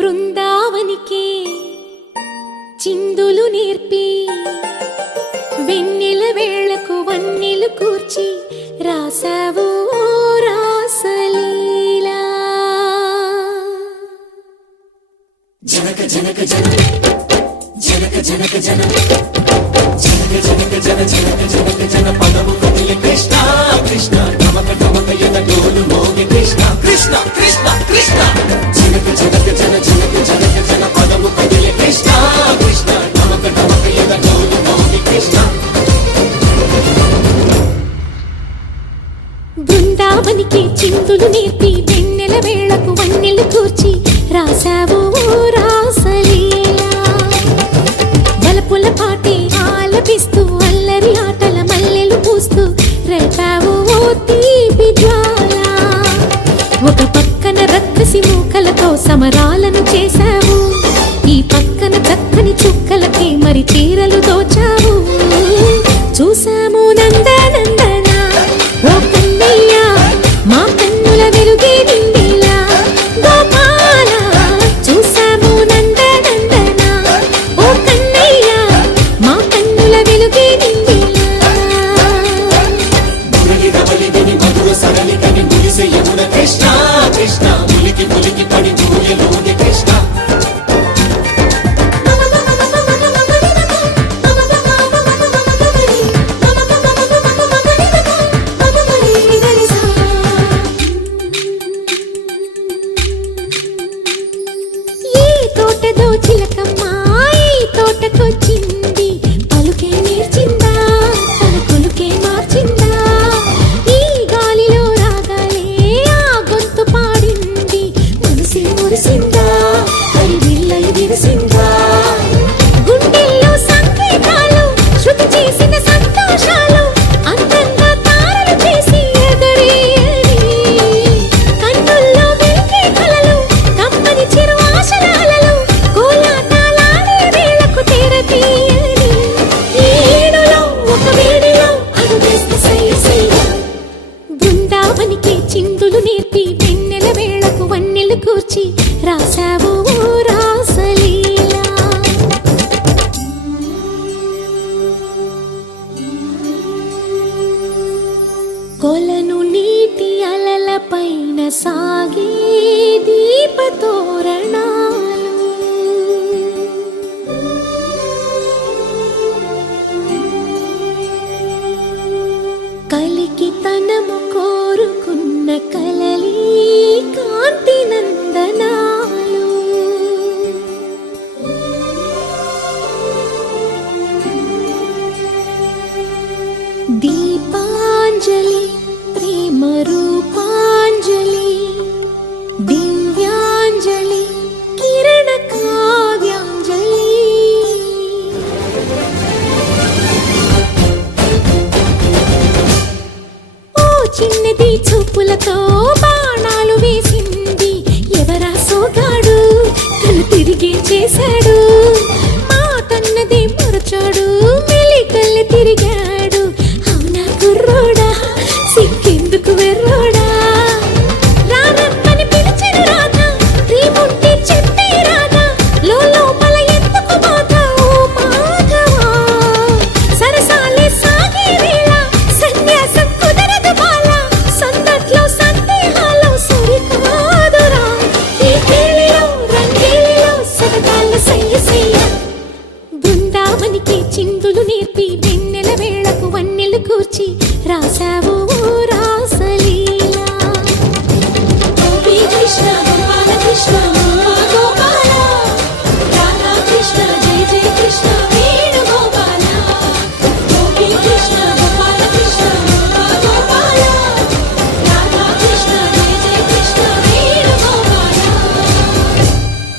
బృందావనికి చిందులు నేర్పి వెన్నెల వేళకు వన్నెలు కూర్చి రాసావు రాసలీలా. జనక జనక జన జనక జనక జన జనక జనక జన జనక జనక జన పదము కదిలి కృష్ణ కృష్ణ నమక నమక యద డోలు మోగి కృష్ణ కృష్ణ కృష్ణ కృష్ణ జనక జనక జన జనక జనక జన పదము కదిలి కృష్ణ కృష్ణ నమక నమక యద డోలు మోగి కృష్ణ. బృందావనికి చిందులు నేర్పి వెన్నెల వేళకు వన్నెలు కూర్చి రాసావు రాసలీలా. బలపుల పాటే ఆలపిస్తూ అల్లరి ఆటల మల్లెలు పూస్తూ రేపావు తీపి జ్వాల. ఒక పక్కన రక్కసి మూకలతో సమరాలను చేశావు, ఈ పక్కన చక్కని చుక్కలకి మరి చీరలు దోచావు. చూసాము నందనందన ఓ కన్నయ్య మా కన్నుల వెలుగే నిండిలా. గోపాల చూసాము నందనందన ఓ కన్నయ్య మా కన్నుల వెలుగే నిండిలా. మురళి రవళిని మధుర సరళికని మురిసే యమున కృష్ణ కృష్ణ ములికి ములికి పడి మూయలోని కృష్ణ. చిలకమ్మ ఈ తోటకొచ్చింది, పలుకే నేర్చిందా తన కొలుకే మార్చిందా. ఈ గాలిలో రాగాలే ఆ గొంతు పాడింది, మనసి మురిసిందా హరి విల్లై విరిసిందా. గుండెల్లో సంకేతాలు శృతి చేసిన సంతోషాలు అందంగా తారలు చేసి ఎగరేయని. కన్నుల్లో వెలిగే కలలు కమ్మని చిరు ఆశల అలలు కోలాటాలాడే వేళకు తెరతీయని. ఈ ఏడులో ఒక వేడిలో అడుగేస్తే సయ్య సయ్య. బృందావనికి చిందులు నేర్పి వెన్నెల వేళకు వన్నెలు కూర్చి రాసావు రాసలీలా. కొలను నీటి అలల పైన సాగే దీపతోరణాలు, కలికి తనము కోరుకున్న కలలి కాంతి నందనాలు. దీపాంజలి ప్రేమ రూపాంజలి దివ్యాంజలి కిరణ కావ్యాంజలి. ఓ చిన్నది చూపులతో బాణాలు వేసింది, ఎవరా సోగాడు తను తిరిగి చేశాడు. మాటన్నది మరచాడు మెలికల్లి తిరిగాడు. అవునా కుర్రోడా సిక్కెందుకు వెర్రోడా. రారమ్మని పిలిచిన రాధా రీముంటి చెప్పే రాధా లోపల ఎందుకు బాధ ఓ మాధవా. సరసాలే సాగే వేళ సన్యాసం కుదరదు బాల. సందట్లో సందేహాలు సరికాదురా. ఈ కేళిలో రంగేలిలో సరదాల సయ్య సయ్య. బృందావనికి చిందులు నేర్పి వెన్నెల వేళకు వన్నెలు కూర్చి రాసావు